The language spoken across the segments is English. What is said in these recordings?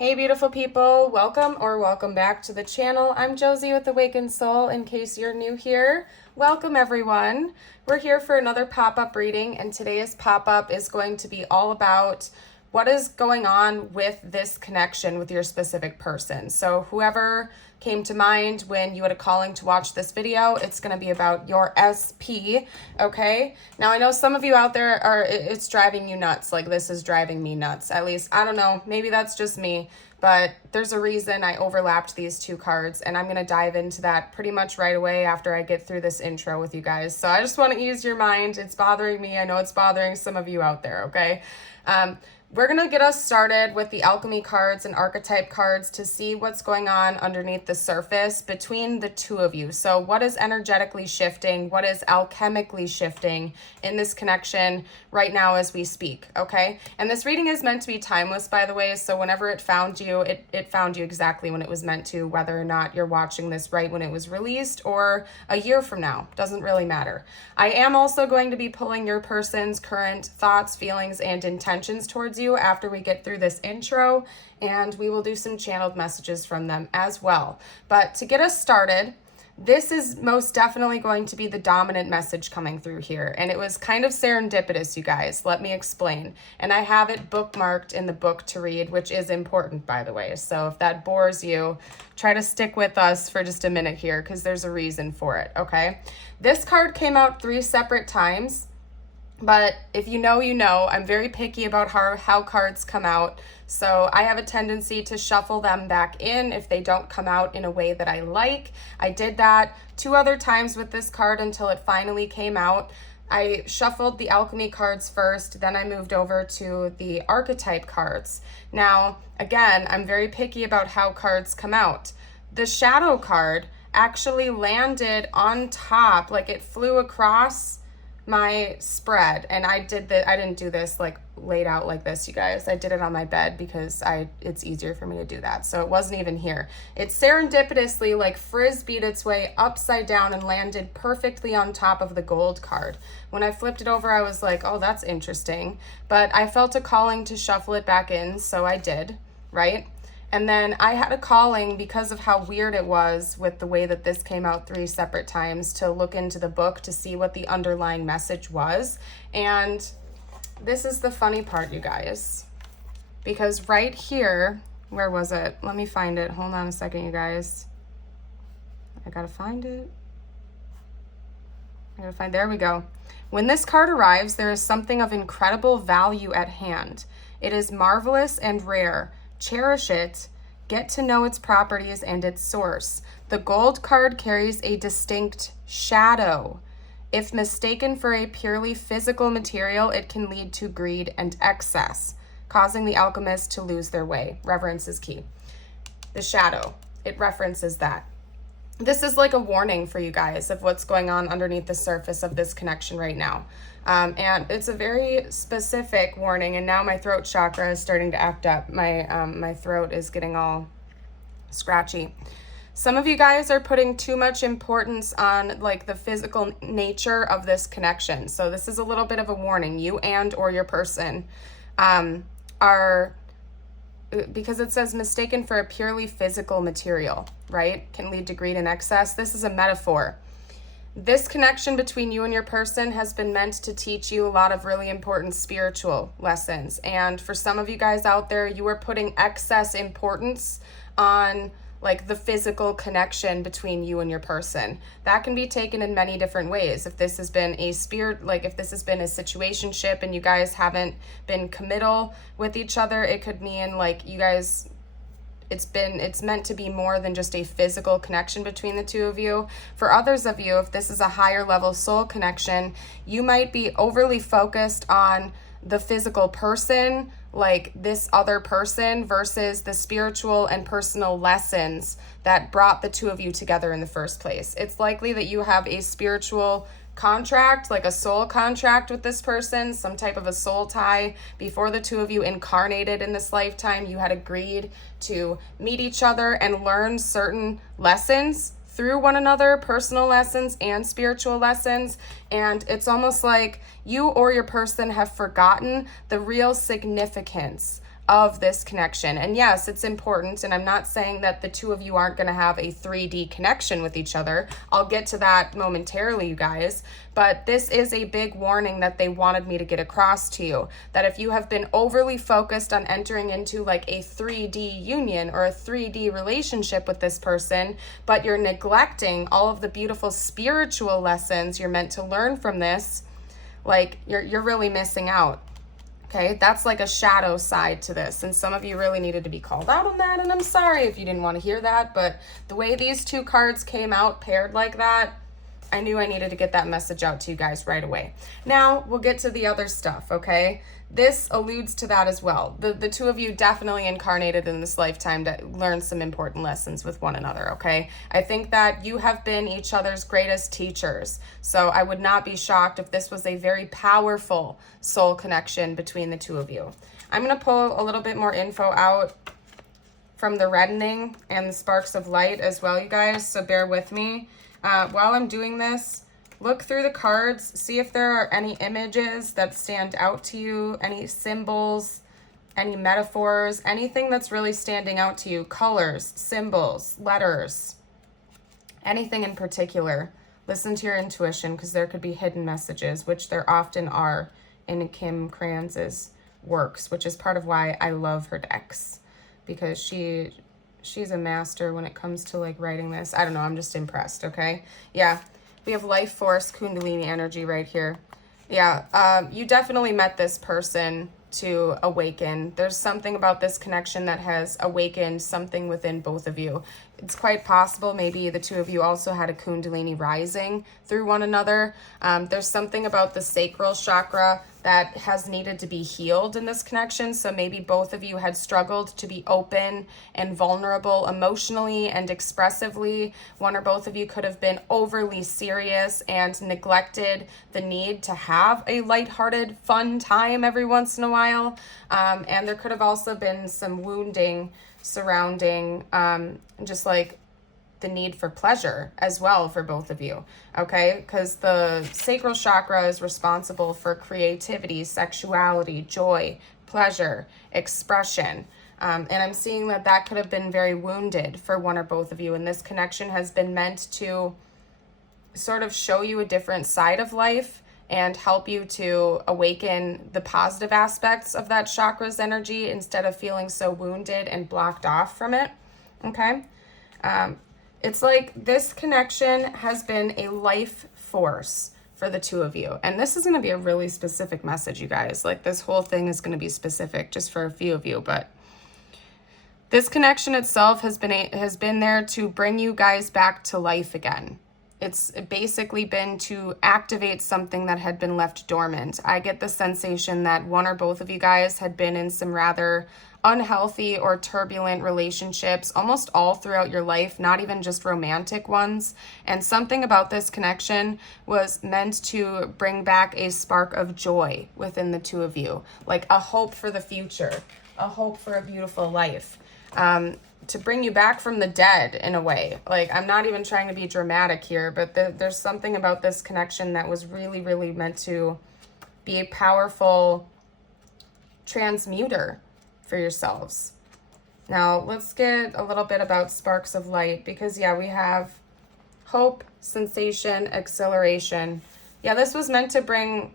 Hey beautiful people, welcome back to the channel. I'm Josie with Awakened Soul. In case you're new here, welcome everyone. We're here for another pop-up reading, and today's pop-up is going to be all about what is going on with this connection with your specific person. So whoever came to mind when you had a calling to watch this video, it's going to be about your SP, okay? Now I know some of you out there it's driving you nuts, like this is driving me nuts. At least, I don't know, maybe that's just me, but there's a reason I overlapped these two cards, and I'm going to dive into that pretty much right away after I get through this intro with you guys. So I just want to ease your mind. It's bothering me. I know it's bothering some of you out there, okay? We're going to get us started with the alchemy cards and archetype cards to see what's going on underneath the surface between the two of you. So what is energetically shifting? What is alchemically shifting in this connection right now as we speak, okay? And this reading is meant to be timeless, by the way, so whenever it found you, it found you exactly when it was meant to, whether or not you're watching this right when it was released or a year from now. Doesn't really matter. I am also going to be pulling your person's current thoughts, feelings, and intentions towards you after we get through this intro, and we will do some channeled messages from them as well. But to get us started, this is most definitely going to be the dominant message coming through here, and it was kind of serendipitous, you guys. Let me explain. And I have it bookmarked in the book to read, which is important, by the way. So if that bores you, try to stick with us for just a minute here, because there's a reason for it, okay? This card came out 3 separate times. But if you know, you know, I'm very picky about how cards come out. So I have a tendency to shuffle them back in if they don't come out in a way that I like. I did that 2 other times with this card until it finally came out. I shuffled the alchemy cards first, then I moved over to the archetype cards. Now, again, I'm very picky about how cards come out. The shadow card actually landed on top, like it flew across my spread, and I didn't do this like laid out like this, you guys. I did it on my bed because it's easier for me to do that. So it wasn't even here. It serendipitously like frisbeed its way upside down and landed perfectly on top of the gold card. When I flipped it over, I was like, oh, that's interesting. But I felt a calling to shuffle it back in, so I did, right? And then I had a calling, because of how weird it was with the way that this came out 3 separate times, to look into the book to see what the underlying message was. And this is the funny part, you guys, because right here, where was it? Let me find it. Hold on a second, you guys. I gotta find it. There we go. When this card arrives, there is something of incredible value at hand. It is marvelous and rare. Cherish it, get to know its properties and its source. The gold card carries a distinct shadow. If mistaken for a purely physical material, it can lead to greed and excess, causing the alchemist to lose their way. Reverence is key. The shadow, it references that. This is like a warning for you guys of what's going on underneath the surface of this connection right now. And it's a very specific warning, and now my throat chakra is starting to act up. My throat is getting all scratchy. Some of you guys are putting too much importance on like the physical nature of this connection. So this is a little bit of a warning. You and or your person are, because it says mistaken for a purely physical material, right? Can lead to greed and excess. This is a metaphor. This connection between you and your person has been meant to teach you a lot of really important spiritual lessons. And for some of you guys out there, you are putting excess importance on like the physical connection between you and your person. That can be taken in many different ways. If this has been a if this has been a situationship and you guys haven't been committal with each other, it could mean like you guys, it's meant to be more than just a physical connection between the two of you. For others of you, if this is a higher level soul connection, you might be overly focused on the physical person, like this other person, versus the spiritual and personal lessons that brought the two of you together in the first place. It's likely that you have a spiritual contract, like a soul contract with this person, some type of a soul tie. Before the two of you incarnated in this lifetime, you had agreed to meet each other and learn certain lessons through one another, personal lessons and spiritual lessons. And it's almost like you or your person have forgotten the real significance of this connection. And yes, it's important, and I'm not saying that the two of you aren't going to have a 3D connection with each other. I'll get to that momentarily, you guys. But this is a big warning that they wanted me to get across to you, that if you have been overly focused on entering into like a 3D union or a 3D relationship with this person, but you're neglecting all of the beautiful spiritual lessons you're meant to learn from this, like you're really missing out. Okay, that's like a shadow side to this. And some of you really needed to be called out on that. And I'm sorry if you didn't want to hear that. But the way these two cards came out paired like that, I knew I needed to get that message out to you guys right away. Now we'll get to the other stuff, okay? This alludes to that as well. The two of you definitely incarnated in this lifetime to learn some important lessons with one another, okay? I think that you have been each other's greatest teachers. So I would not be shocked if this was a very powerful soul connection between the two of you. I'm going to pull a little bit more info out from the reddening and the sparks of light as well, you guys, so bear with me. While I'm doing this, look through the cards, see if there are any images that stand out to you, any symbols, any metaphors, anything that's really standing out to you, colors, symbols, letters, anything in particular. Listen to your intuition, because there could be hidden messages, which there often are in Kim Kranz's works, which is part of why I love her decks, because she's a master when it comes to like writing this. I don't know, I'm just impressed, okay? Yeah, we have life force, Kundalini energy right here. Yeah, you definitely met this person to awaken. There's something about this connection that has awakened something within both of you. It's quite possible maybe the two of you also had a Kundalini rising through one another. There's something about the sacral chakra that has needed to be healed in this connection. So maybe both of you had struggled to be open and vulnerable emotionally and expressively. One or both of you could have been overly serious and neglected the need to have a lighthearted, fun time every once in a while. And there could have also been some wounding surrounding just like the need for pleasure as well for both of you, okay? Because the sacral chakra is responsible for creativity, sexuality, joy, pleasure, expression. And I'm seeing that that could have been very wounded for one or both of you. And this connection has been meant to sort of show you a different side of life and help you to awaken the positive aspects of that chakra's energy instead of feeling so wounded and blocked off from it, okay? It's like this connection has been a life force for the two of you. And this is going to be a really specific message, you guys. Like this whole thing is going to be specific just for a few of you. But this connection itself has been there to bring you guys back to life again. It's basically been to activate something that had been left dormant. I get the sensation that one or both of you guys had been in some rather unhealthy or turbulent relationships almost all throughout your life, not even just romantic ones. And something about this connection was meant to bring back a spark of joy within the two of you, like a hope for the future, a hope for a beautiful life. To bring you back from the dead in a way. Like, I'm not even trying to be dramatic here, but there's something about this connection that was really, really meant to be a powerful transmuter for yourselves. Now, let's get a little bit about sparks of light, because yeah, we have hope, sensation, exhilaration. Yeah, this was meant to bring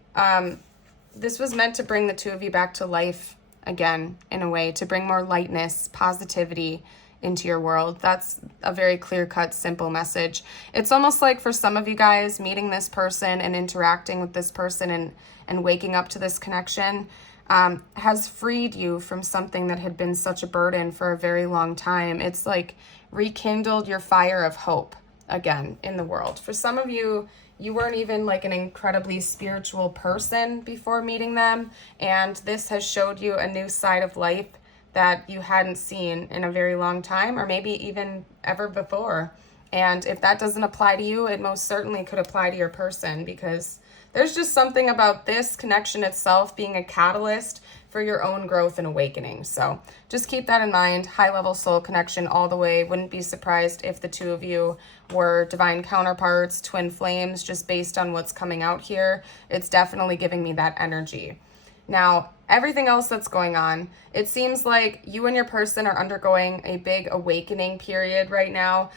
the two of you back to life again, in a way, to bring more lightness, positivity into your world. That's a very clear-cut, simple message. It's almost like for some of you guys, meeting this person and interacting with this person and waking up to this connection has freed you from something that had been such a burden for a very long time. It's like rekindled your fire of hope again in the world. For some of you, you weren't even like an incredibly spiritual person before meeting them, and this has showed you a new side of life that you hadn't seen in a very long time, or maybe even ever before. And if that doesn't apply to you, it most certainly could apply to your person, because there's just something about this connection itself being a catalyst for your own growth and awakening. So just keep that in mind. High-level soul connection all the way. Wouldn't be surprised if the two of you were divine counterparts, twin flames, just based on what's coming out here. It's definitely giving me that energy. Now, everything else that's going on, it seems like you and your person are undergoing a big awakening period right now.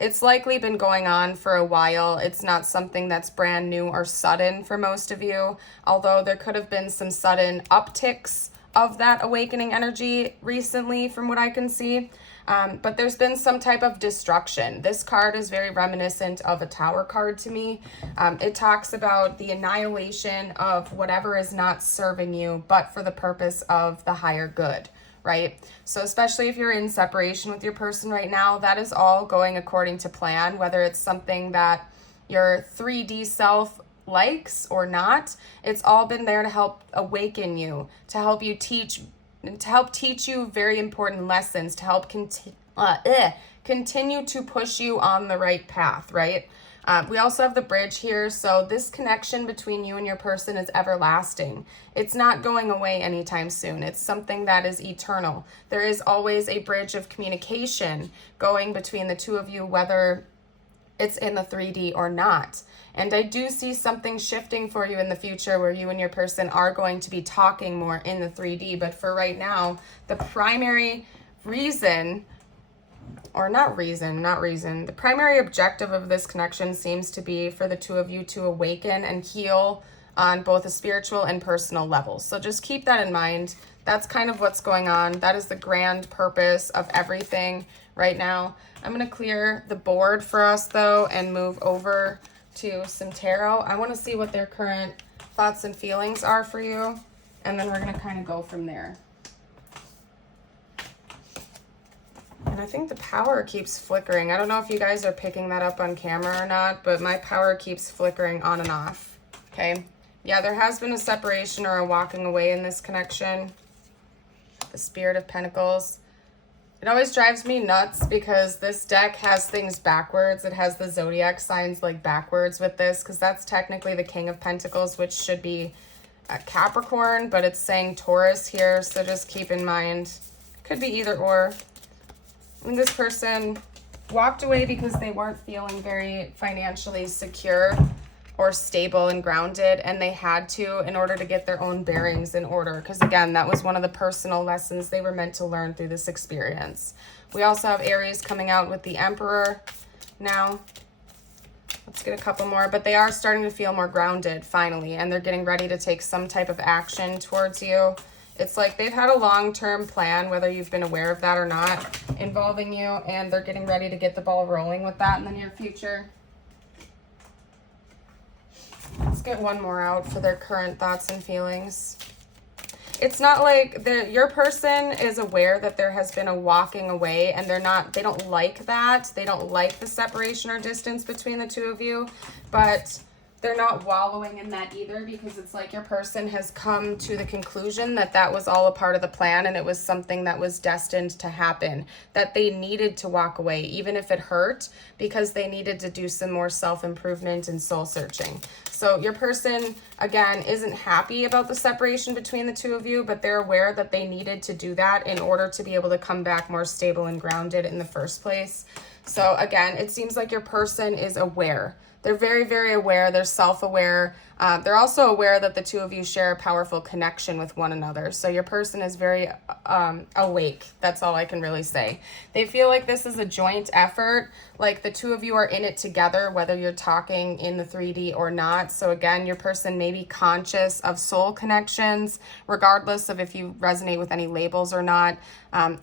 It's likely been going on for a while. It's not something that's brand new or sudden for most of you, although there could have been some sudden upticks of that awakening energy recently from what I can see. But there's been some type of destruction. This card is very reminiscent of a Tower card to me. It talks about the annihilation of whatever is not serving you, but for the purpose of the higher good, right? So especially if you're in separation with your person right now, that is all going according to plan, whether it's something that your 3D self likes or not. It's all been there to help awaken you, to help teach you very important lessons, to help continue to push you on the right path, right? We also have the bridge here, so this connection between you and your person is everlasting. It's not going away anytime soon. It's something that is eternal. There is always a bridge of communication going between the two of you, whether it's in the 3D or not. And I do see something shifting for you in the future where you and your person are going to be talking more in the 3D. But for right now, the primary reason, the primary objective of this connection seems to be for the two of you to awaken and heal on both a spiritual and personal level. So just keep that in mind. That's kind of what's going on. That is the grand purpose of everything right now. I'm going to clear the board for us though and move over to some tarot. I want to see what their current thoughts and feelings are for you, and then we're going to kind of go from there. And I think the power keeps flickering. I don't know if you guys are picking that up on camera or not, but my power keeps flickering on and off. Okay. Yeah, there has been a separation or a walking away in this connection. The Spirit of Pentacles. It always drives me nuts because this deck has things backwards. It has the zodiac signs like backwards with this, because that's technically the King of Pentacles, which should be Capricorn, but it's saying Taurus here. So just keep in mind, could be either or. And this person walked away because they weren't feeling very financially secure or stable and grounded, and they had to in order to get their own bearings in order, because again, that was one of the personal lessons they were meant to learn through this experience. We also have Aries coming out with the Emperor now. Let's get a couple more, but they are starting to feel more grounded finally, and they're getting ready to take some type of action towards you. It's like they've had a long-term plan, whether you've been aware of that or not, involving you, and they're getting ready to get the ball rolling with that in the near future. Let's get one more out for their current thoughts and feelings. It's not like your person is aware that there has been a walking away, and they don't like that. They don't like the separation or distance between the two of you, but they're not wallowing in that either, because it's like your person has come to the conclusion that that was all a part of the plan, and it was something that was destined to happen, that they needed to walk away, even if it hurt, because they needed to do some more self-improvement and soul searching. So your person, again, isn't happy about the separation between the two of you, but they're aware that they needed to do that in order to be able to come back more stable and grounded in the first place. So again, it seems like your person is aware. They're very, very aware. They're self-aware. They're also aware that the two of you share a powerful connection with one another. So your person is very awake. That's all I can really say. They feel like this is a joint effort, like the two of you are in it together, whether you're talking in the 3D or not. So again, your person may be conscious of soul connections, regardless of if you resonate with any labels or not.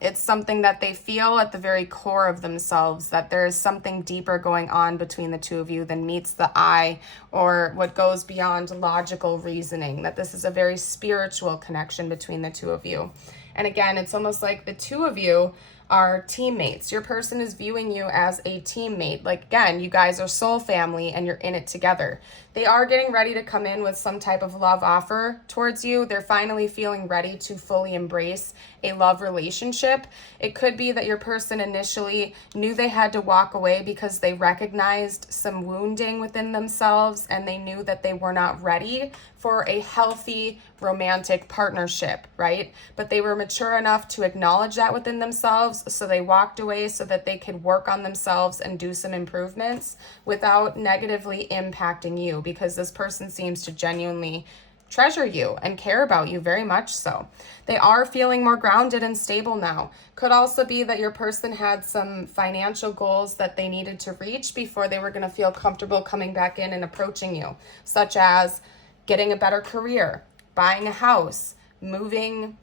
It's something that they feel at the very core of themselves, that there is something deeper going on between the two of you than meets the eye or what goes beyond logical reasoning, that this is a very spiritual connection between the two of you. And again, it's almost like the two of you are teammates. Your person is viewing you as a teammate. Like, again, you guys are soul family and you're in it together. They are getting ready to come in with some type of love offer towards you. They're finally feeling ready to fully embrace a love relationship. It could be that your person initially knew they had to walk away because they recognized some wounding within themselves, and they knew that they were not ready for a healthy romantic partnership, right? But they were mature enough to acknowledge that within themselves, so they walked away so that they could work on themselves and do some improvements without negatively impacting you, because this person seems to genuinely treasure you and care about you very much so. They are feeling more grounded and stable now. Could also be that your person had some financial goals that they needed to reach before they were going to feel comfortable coming back in and approaching you, such as getting a better career, buying a house, moving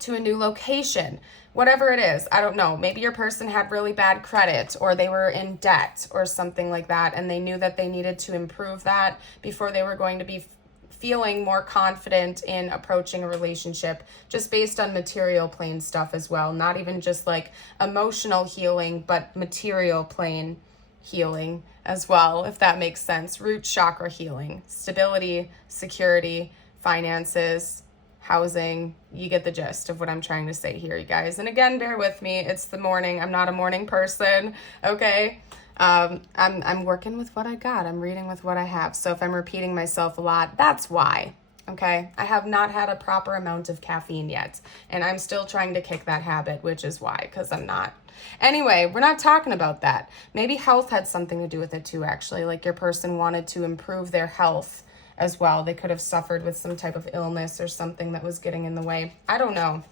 to a new location, whatever it is. I don't know. Maybe your person had really bad credit, or they were in debt or something like that, and they knew that they needed to improve that before they were going to be feeling more confident in approaching a relationship, just based on material plane stuff as well. Not even just like emotional healing, but material plane healing as well, if that makes sense. Root chakra healing, stability, security, finances, housing. You get the gist of what I'm trying to say here, you guys. And again, bear with me. It's the morning. I'm not a morning person, okay? I'm working with what I got. I'm reading with what I have. So if I'm repeating myself a lot, that's why, okay? I have not had a proper amount of caffeine yet, and I'm still trying to kick that habit, which is why, because I'm not. Anyway, we're not talking about that. Maybe health had something to do with it too, actually. Like your person wanted to improve their health as well. They could have suffered with some type of illness or something that was getting in the way. I don't know.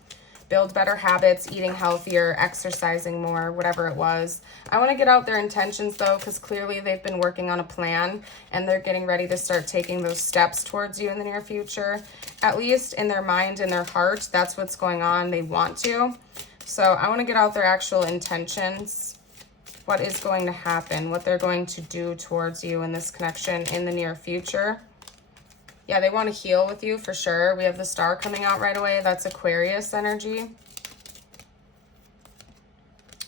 Build better habits, eating healthier, exercising more, whatever it was. I want to get out their intentions though, because clearly they've been working on a plan and they're getting ready to start taking those steps towards you in the near future. At least in their mind and their heart, that's what's going on. They want to. So I want to get out their actual intentions. What is going to happen, what they're going to do towards you in this connection in the near future. Yeah, they want to heal with you for sure. We have the star coming out right away. That's Aquarius energy.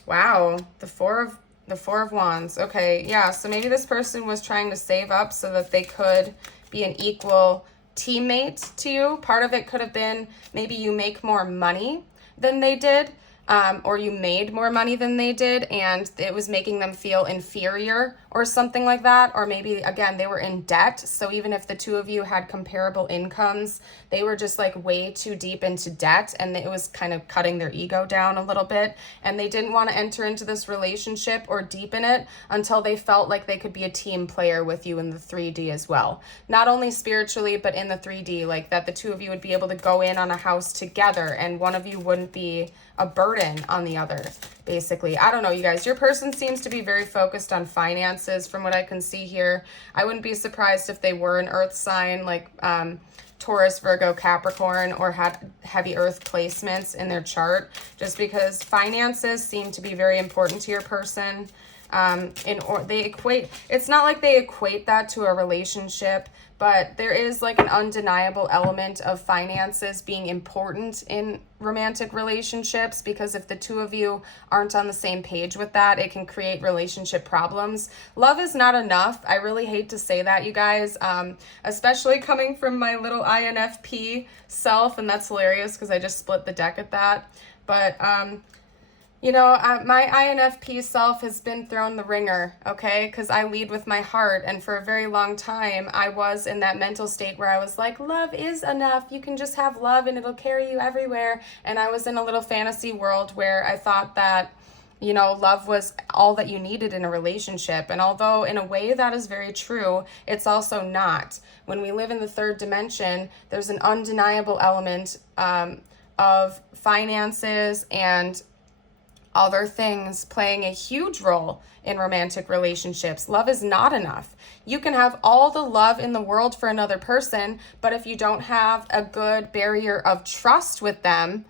Wow, the four of wands. Okay, yeah, so maybe this person was trying to save up so that they could be an equal teammate to you. Part of it could have been maybe you make more money than they did. Or you made more money than they did and it was making them feel inferior or something like that. Or maybe, again, they were in debt. So even if the two of you had comparable incomes, they were just like way too deep into debt and it was kind of cutting their ego down a little bit. And they didn't want to enter into this relationship or deepen it until they felt like they could be a team player with you in the 3D as well. Not only spiritually, but in the 3D, like that the two of you would be able to go in on a house together and one of you wouldn't be a burden on the other, basically. I don't know, you guys. Your person seems to be very focused on finances from what I can see here. I wouldn't be surprised if they were an earth sign like Taurus, Virgo, Capricorn, or had heavy earth placements in their chart, just because finances seem to be very important to your person. It's not like they equate that to a relationship, but there is like an undeniable element of finances being important in romantic relationships, because if the two of you aren't on the same page with that, it can create relationship problems. Love is not enough. I really hate to say that, you guys, especially coming from my little INFP self, and that's hilarious because I just split the deck at that. But you know, my INFP self has been thrown the ringer, okay? Because I lead with my heart. And for a very long time, I was in that mental state where I was like, love is enough. You can just have love and it'll carry you everywhere. And I was in a little fantasy world where I thought that, you know, love was all that you needed in a relationship. And although in a way that is very true, it's also not. When we live in the third dimension, there's an undeniable element of finances and other things playing a huge role in romantic relationships. Love is not enough. You can have all the love in the world for another person, but if you don't have a good barrier of trust with them,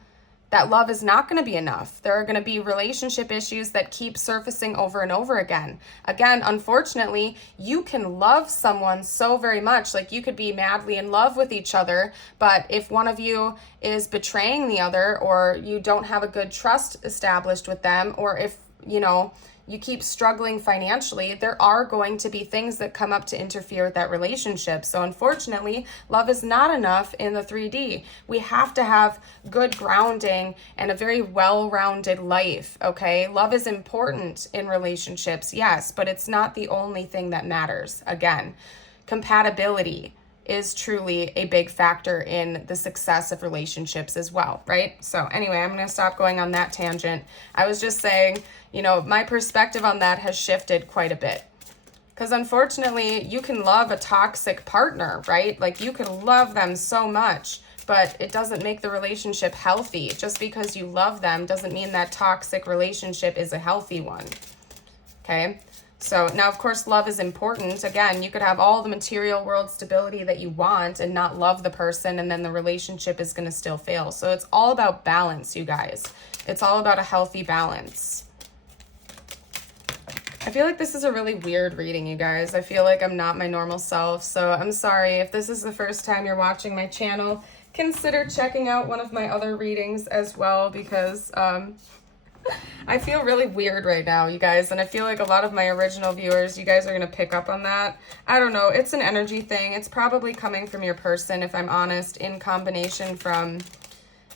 that love is not going to be enough. There are going to be relationship issues that keep surfacing over and over again. Again, unfortunately, you can love someone so very much, like you could be madly in love with each other, but if one of you is betraying the other, or you don't have a good trust established with them, or if, you know, you keep struggling financially, there are going to be things that come up to interfere with that relationship. So unfortunately, love is not enough in the 3D. We have to have good grounding and a very well-rounded life, okay? Love is important in relationships, yes, but it's not the only thing that matters. Again, compatibility is truly a big factor in the success of relationships as well, right? So anyway, I'm going to stop going on that tangent. I was just saying, you know, my perspective on that has shifted quite a bit. Because unfortunately, you can love a toxic partner, right? Like you can love them so much, but it doesn't make the relationship healthy. Just because you love them doesn't mean that toxic relationship is a healthy one. Okay? So now, of course, love is important. Again, you could have all the material world stability that you want and not love the person, and then the relationship is going to still fail. So it's all about balance, you guys. It's all about a healthy balance. I feel like this is a really weird reading, you guys. I feel like I'm not my normal self, so I'm sorry. If this is the first time you're watching my channel, consider checking out one of my other readings as well, because I feel really weird right now, you guys, and I feel like a lot of my original viewers, you guys are going to pick up on that. I don't know. It's an energy thing. It's probably coming from your person, if I'm honest, in combination from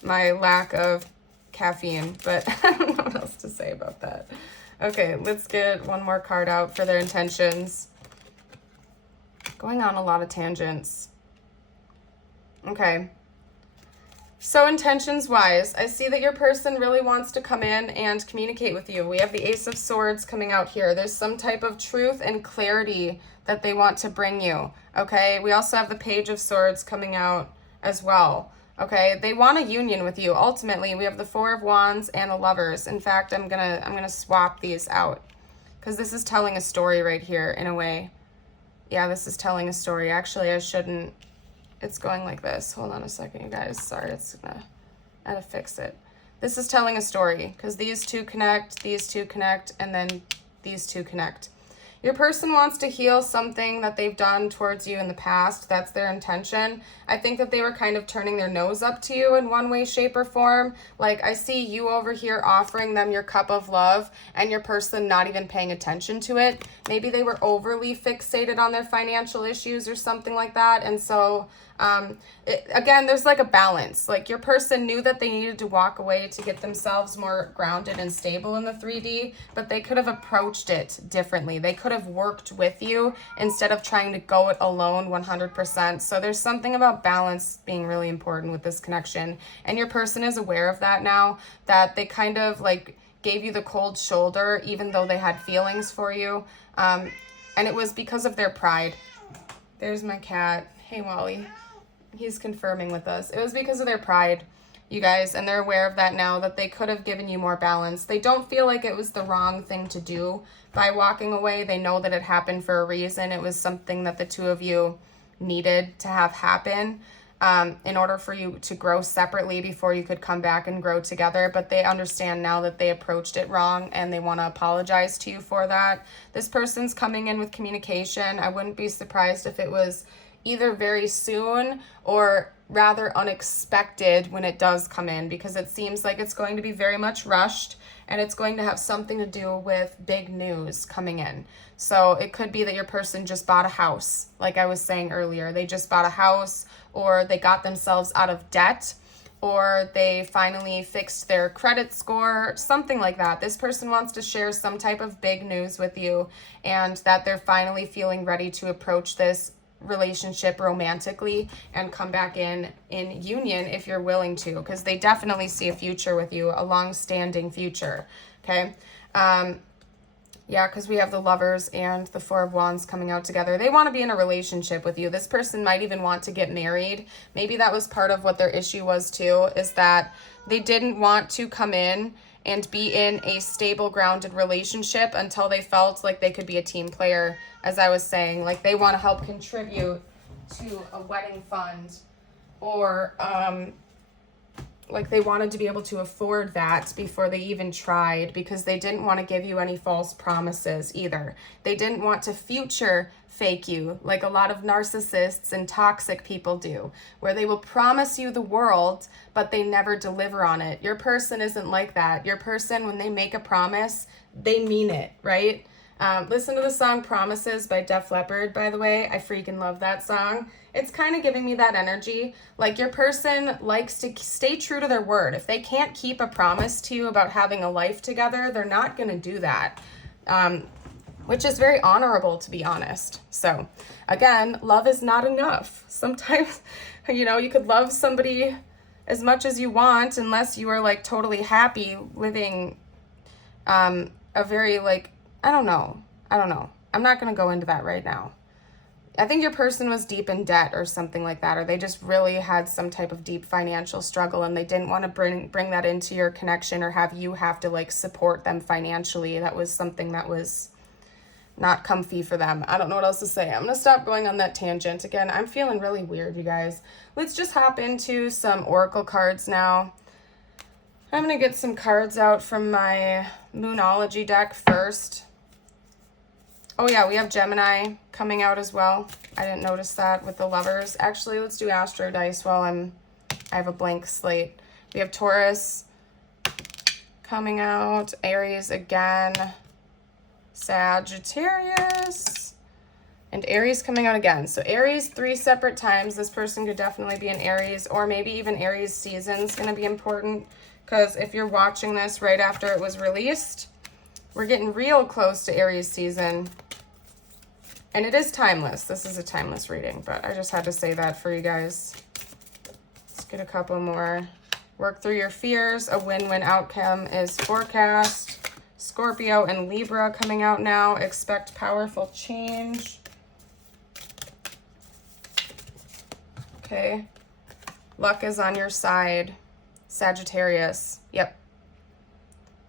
my lack of caffeine, but I don't know what else to say about that. Okay, let's get one more card out for their intentions. Going on a lot of tangents. Okay. So intentions-wise, I see that your person really wants to come in and communicate with you. We have the Ace of Swords coming out here. There's some type of truth and clarity that they want to bring you, okay? We also have the Page of Swords coming out as well. Okay, they want a union with you. Ultimately, we have the Four of Wands and the Lovers. In fact, I'm gonna swap these out because this is telling a story right here in a way. Yeah, this is telling a story. Actually, I shouldn't. It's going like this. Hold on a second, you guys. Sorry, I had to fix it. This is telling a story because these two connect, and then these two connect. Your person wants to heal something that they've done towards you in the past. That's their intention. I think that they were kind of turning their nose up to you in one way, shape, or form. Like, I see you over here offering them your cup of love and your person not even paying attention to it. Maybe they were overly fixated on their financial issues or something like that. And so, again, there's like a balance. Like, your person knew that they needed to walk away to get themselves more grounded and stable in the 3D, but they could have approached it differently. They could have worked with you instead of trying to go it alone 100%. So there's something about balance being really important with this connection. And your person is aware of that now, that they kind of like gave you the cold shoulder, even though they had feelings for you. And it was because of their pride. There's my cat. Hey, Wally. He's confirming with us. It was because of their pride, you guys, and they're aware of that now, that they could have given you more balance. They don't feel like it was the wrong thing to do by walking away. They know that it happened for a reason. It was something that the two of you needed to have happen in order for you to grow separately before you could come back and grow together. But they understand now that they approached it wrong and they want to apologize to you for that. This person's coming in with communication. I wouldn't be surprised if it was either very soon or rather unexpected when it does come in, because it seems like it's going to be very much rushed and it's going to have something to do with big news coming in. So it could be that your person just bought a house, like I was saying earlier. They just bought a house, or they got themselves out of debt, or they finally fixed their credit score, something like that. This person wants to share some type of big news with you, and that they're finally feeling ready to approach this relationship romantically and come back in union if you're willing to, because they definitely see a future with you, a long-standing future. Okay. Yeah, because we have the Lovers and the Four of Wands coming out together. They want to be in a relationship with you. This person might even want to get married. Maybe that was part of what their issue was too, is that they didn't want to come in and be in a stable, grounded relationship until they felt like they could be a team player. As I was saying, like they want to help contribute to a wedding fund, or like they wanted to be able to afford that before they even tried, because they didn't want to give you any false promises either. They didn't want to future fake you like a lot of narcissists and toxic people do, where they will promise you the world, but they never deliver on it. Your person isn't like that. Your person, when they make a promise, they mean it, right? Listen to the song Promises by Def Leppard, by the way. I freaking love that song. It's kind of giving me that energy. Like, your person likes to stay true to their word. If they can't keep a promise to you about having a life together, they're not going to do that, which is very honorable, to be honest. So, again, love is not enough. Sometimes, you know, you could love somebody as much as you want, unless you are, like, totally happy living a very, like, I don't know. I'm not going to go into that right now. I think your person was deep in debt or something like that, or they just really had some type of deep financial struggle and they didn't want to bring that into your connection or have you have to like support them financially. That was something that was not comfy for them. I don't know what else to say. I'm going to stop going on that tangent. Again, I'm feeling really weird, you guys. Let's just hop into some oracle cards now. I'm going to get some cards out from my Moonology deck first. Oh yeah, we have Gemini coming out as well. I didn't notice that with the Lovers. Actually, let's do Astro Dice while I have a blank slate. We have Taurus coming out, Aries again, Sagittarius, and Aries coming out again. So Aries 3 separate times. This person could definitely be an Aries, or maybe even Aries season is going to be important, because if you're watching this right after it was released, we're getting real close to Aries season. And it is timeless. This is a timeless reading, but I just had to say that for you guys. Let's get a couple more. Work through your fears. A win-win outcome is forecast. Scorpio and Libra coming out now. Expect powerful change. Okay. Luck is on your side. Sagittarius. Yep.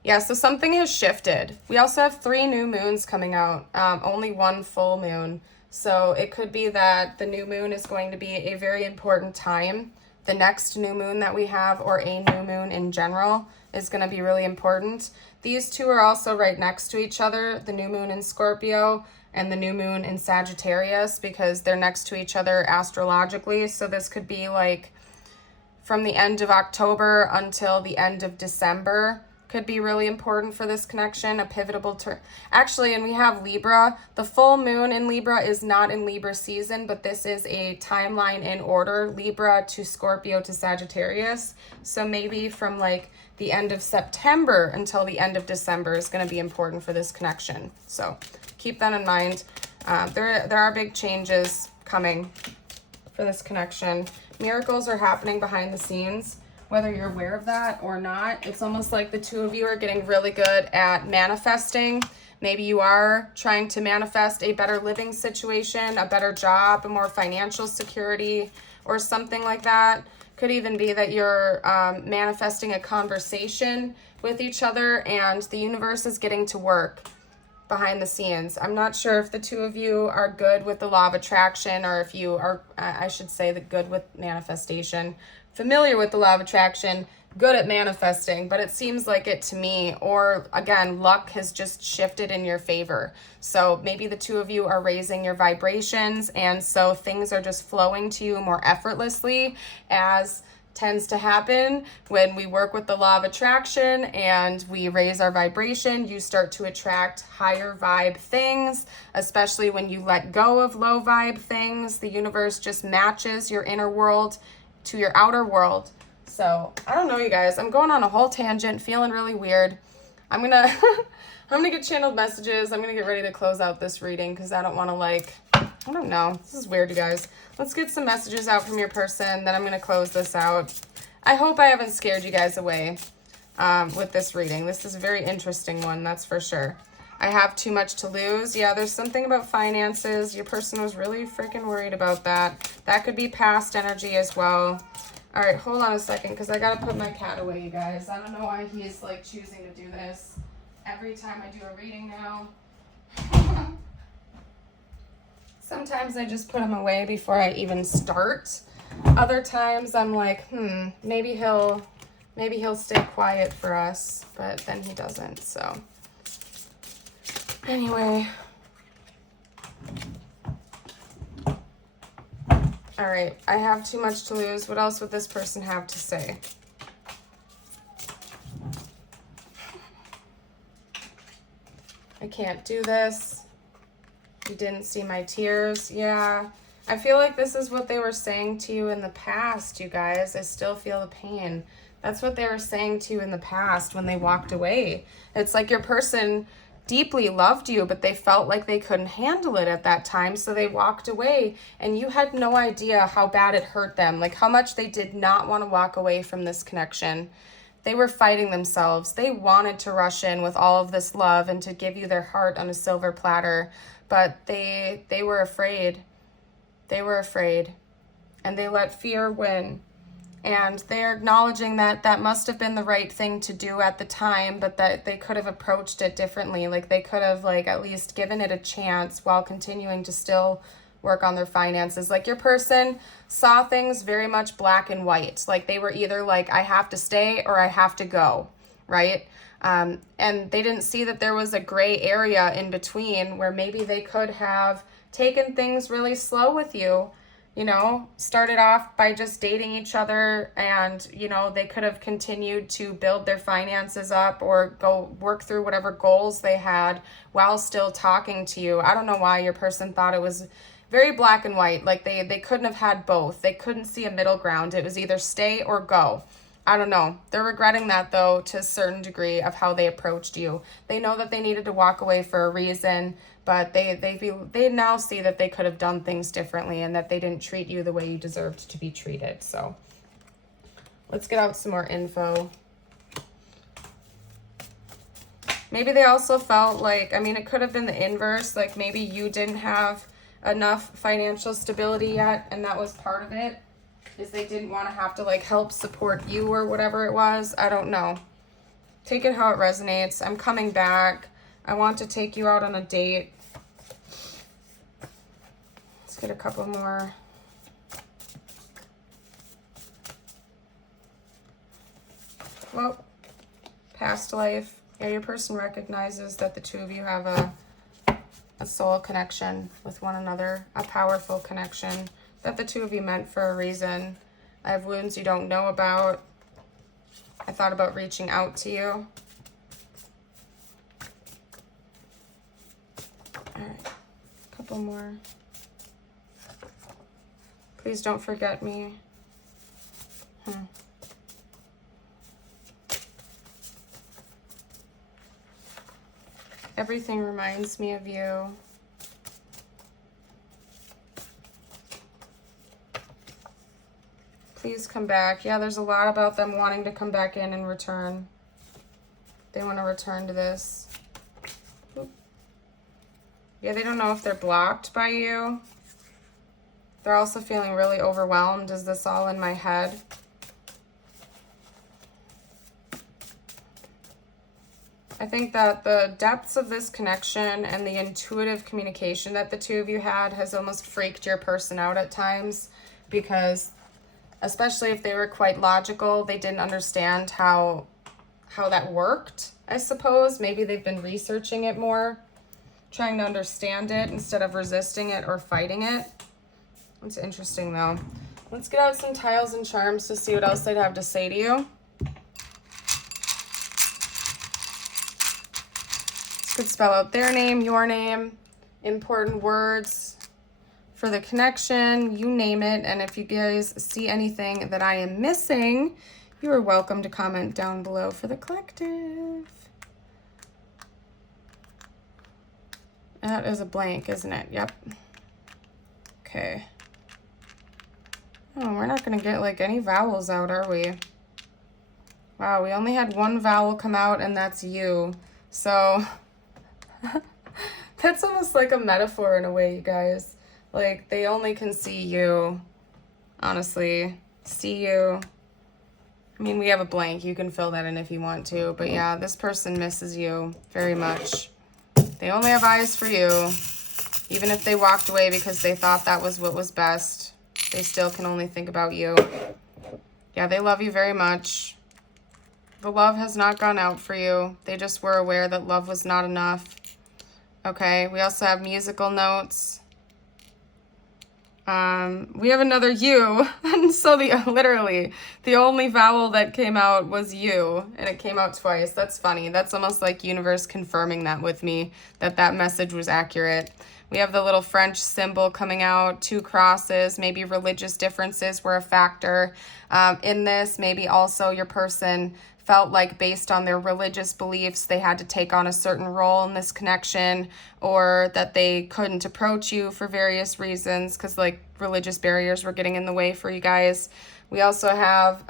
Yeah, so something has shifted. We also have 3 new moons coming out, only 1 full moon. So it could be that the new moon is going to be a very important time. The next new moon that we have, or a new moon in general, is going to be really important. These two are also right next to each other, the new moon in Scorpio and the new moon in Sagittarius, because they're next to each other astrologically. So this could be like from the end of October until the end of December. Could be really important for this connection, a pivotal turn. Actually, and we have Libra. The full moon in Libra is not in Libra season, but this is a timeline in order, Libra to Scorpio to Sagittarius. So maybe from like the end of September until the end of December is going to be important for this connection. So keep that in mind. There are big changes coming for this connection. Miracles are happening behind the scenes. Whether you're aware of that or not, it's almost like the two of you are getting really good at manifesting. Maybe you are trying to manifest a better living situation, a better job, a more financial security, or something like that. Could even be that you're manifesting a conversation with each other and the universe is getting to work behind the scenes. I'm not sure if the two of you are good with the law of attraction, or if you are, I should say, that good with manifestation. Familiar with the law of attraction, good at manifesting, but it seems like it to me. Or again, luck has just shifted in your favor. So maybe the two of you are raising your vibrations, and so things are just flowing to you more effortlessly, as tends to happen when we work with the law of attraction and we raise our vibration. You start to attract higher vibe things, especially when you let go of low vibe things. The universe just matches your inner world to your outer world. So I don't know, you guys, I'm going on a whole tangent, feeling really weird. I'm gonna get channeled messages. I'm gonna get ready to close out this reading because I don't want to, like, I don't know, this is weird, you guys. Let's get some messages out from your person, then I'm gonna close this out. I hope I haven't scared you guys away with this reading. This is a very interesting one, that's for sure. I have too much to lose. Yeah, there's something about finances. Your person was really freaking worried about that. That could be past energy as well. All right, hold on a second, because I got to put my cat away, you guys. I don't know why he's, like, choosing to do this every time I do a reading now. Sometimes I just put him away before I even start. Other times I'm like, maybe he'll stay quiet for us, but then he doesn't, so... Anyway, all right, I have too much to lose. What else would this person have to say? I can't do this. You didn't see my tears. Yeah, I feel like this is what they were saying to you in the past, you guys. I still feel the pain. That's what they were saying to you in the past when they walked away. It's like your person deeply loved you, but they felt like they couldn't handle it at that time, so they walked away, and you had no idea how bad it hurt them, like how much they did not want to walk away from this connection. They were fighting themselves. They wanted to rush in with all of this love and to give you their heart on a silver platter, but they were afraid. They were afraid, and they let fear win. And they're acknowledging that that must have been the right thing to do at the time, but that they could have approached it differently. Like they could have like at least given it a chance while continuing to still work on their finances. Like your person saw things very much black and white. Like they were either like, I have to stay or I have to go, right? And they didn't see that there was a gray area in between where maybe they could have taken things really slow with you. You know, started off by just dating each other, and, you know, they could have continued to build their finances up or go work through whatever goals they had while still talking to you. I don't know why your person thought it was very black and white. Like they couldn't have had both. They couldn't see a middle ground. It was either stay or go. I don't know. They're regretting that, though, to a certain degree of how they approached you. They know that they needed to walk away for a reason, but they now see that they could have done things differently and that they didn't treat you the way you deserved to be treated. So let's get out some more info. Maybe they also felt like, I mean, it could have been the inverse. Like maybe you didn't have enough financial stability yet, and that was part of it. Is they didn't want to have to like help support you or whatever it was. I don't know. Take it how it resonates. I'm coming back. I want to take you out on a date. Let's get a couple more. Well, past life. Yeah, your person recognizes that the two of you have a soul connection with one another, a powerful connection. That the two of you meant for a reason. I have wounds you don't know about. I thought about reaching out to you. All right, a couple more. Please don't forget me. Everything reminds me of you. Please come back. Yeah, there's a lot about them wanting to come back in and return. They want to return to this. Oop. Yeah, they don't know if they're blocked by you. They're also feeling really overwhelmed. Is this all in my head? I think that the depths of this connection and the intuitive communication that the two of you had has almost freaked your person out at times, because especially if they were quite logical, they didn't understand how that worked, I suppose. Maybe they've been researching it more, trying to understand it instead of resisting it or fighting it. It's interesting, though. Let's get out some tiles and charms to see what else they'd have to say to you. This could spell out their name, your name, important words for the connection, you name it. And if you guys see anything that I am missing, you are welcome to comment down below for the collective. That is a blank, isn't it? Yep. Okay. Oh, we're not going to get like any vowels out, are we? Wow, we only had one vowel come out, and that's you. So that's almost like a metaphor in a way, you guys. Like, they only can see you, honestly. See you. I mean, we have a blank. You can fill that in if you want to. But yeah, this person misses you very much. They only have eyes for you. Even if they walked away because they thought that was what was best, they still can only think about you. Yeah, they love you very much. The love has not gone out for you. They just were aware that love was not enough. Okay, we also have musical notes. We have another U, and so literally the only vowel that came out was U, and it came out twice. That's funny. That's almost like universe confirming that with me, that message was accurate. We have the little French symbol coming out, 2 crosses. Maybe religious differences were a factor in this. Maybe also your person felt like based on their religious beliefs, they had to take on a certain role in this connection, or that they couldn't approach you for various reasons because like religious barriers were getting in the way for you guys. We also have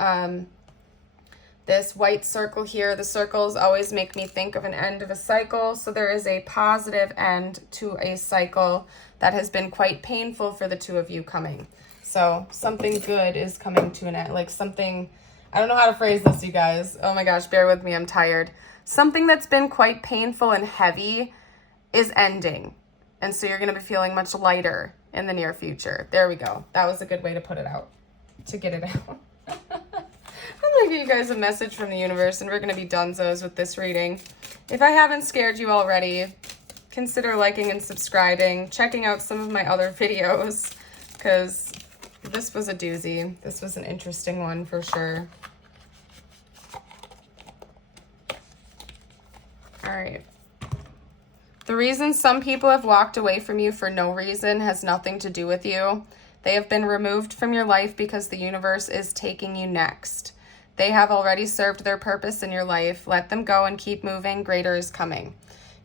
This white circle here, the circles always make me think of an end of a cycle. So there is a positive end to a cycle that has been quite painful for the two of you coming. So something good is coming to an end, like something, I don't know how to phrase this, you guys. Oh my gosh, bear with me, I'm tired. Something that's been quite painful and heavy is ending. And so you're going to be feeling much lighter in the near future. There we go. That was a good way to put it out, to get it out. I'm going to give you guys a message from the universe, and we're going to be donezos with this reading. If I haven't scared you already, consider liking and subscribing, checking out some of my other videos, because this was a doozy. This was an interesting one for sure. All right. The reason some people have walked away from you for no reason has nothing to do with you. They have been removed from your life because the universe is taking you next. They have already served their purpose in your life. Let them go and keep moving. Greater is coming.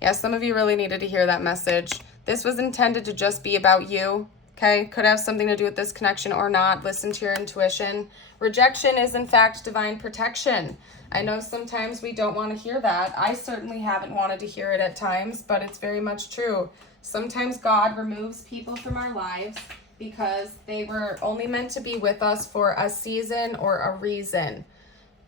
Yes, some of you really needed to hear that message. This was intended to just be about you, okay? Could have something to do with this connection or not. Listen to your intuition. Rejection is, in fact, divine protection. I know sometimes we don't want to hear that. I certainly haven't wanted to hear it at times, but it's very much true. Sometimes God removes people from our lives because they were only meant to be with us for a season or a reason.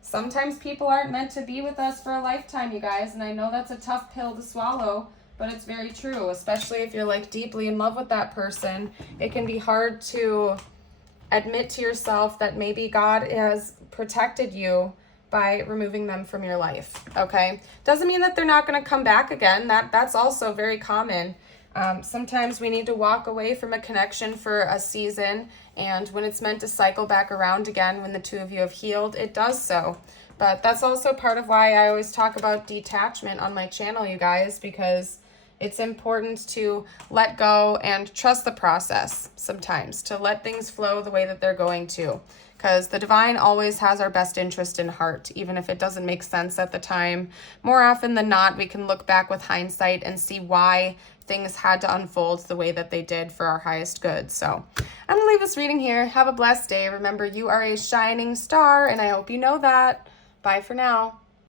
Sometimes people aren't meant to be with us for a lifetime, you guys, and I know that's a tough pill to swallow, but it's very true, especially if you're like deeply in love with that person. It can be hard to admit to yourself that maybe God has protected you by removing them from your life, okay? Doesn't mean that they're not going to come back again. That's also very common. Sometimes we need to walk away from a connection for a season, and when it's meant to cycle back around again, when the two of you have healed, it does so. But that's also part of why I always talk about detachment on my channel, you guys, because it's important to let go and trust the process sometimes, to let things flow the way that they're going to, because the divine always has our best interest in heart, even if it doesn't make sense at the time. More often than not, we can look back with hindsight and see why things had to unfold the way that they did for our highest good. So I'm gonna leave this reading here. Have a blessed day. Remember, you are a shining star, and I hope you know that. Bye for now.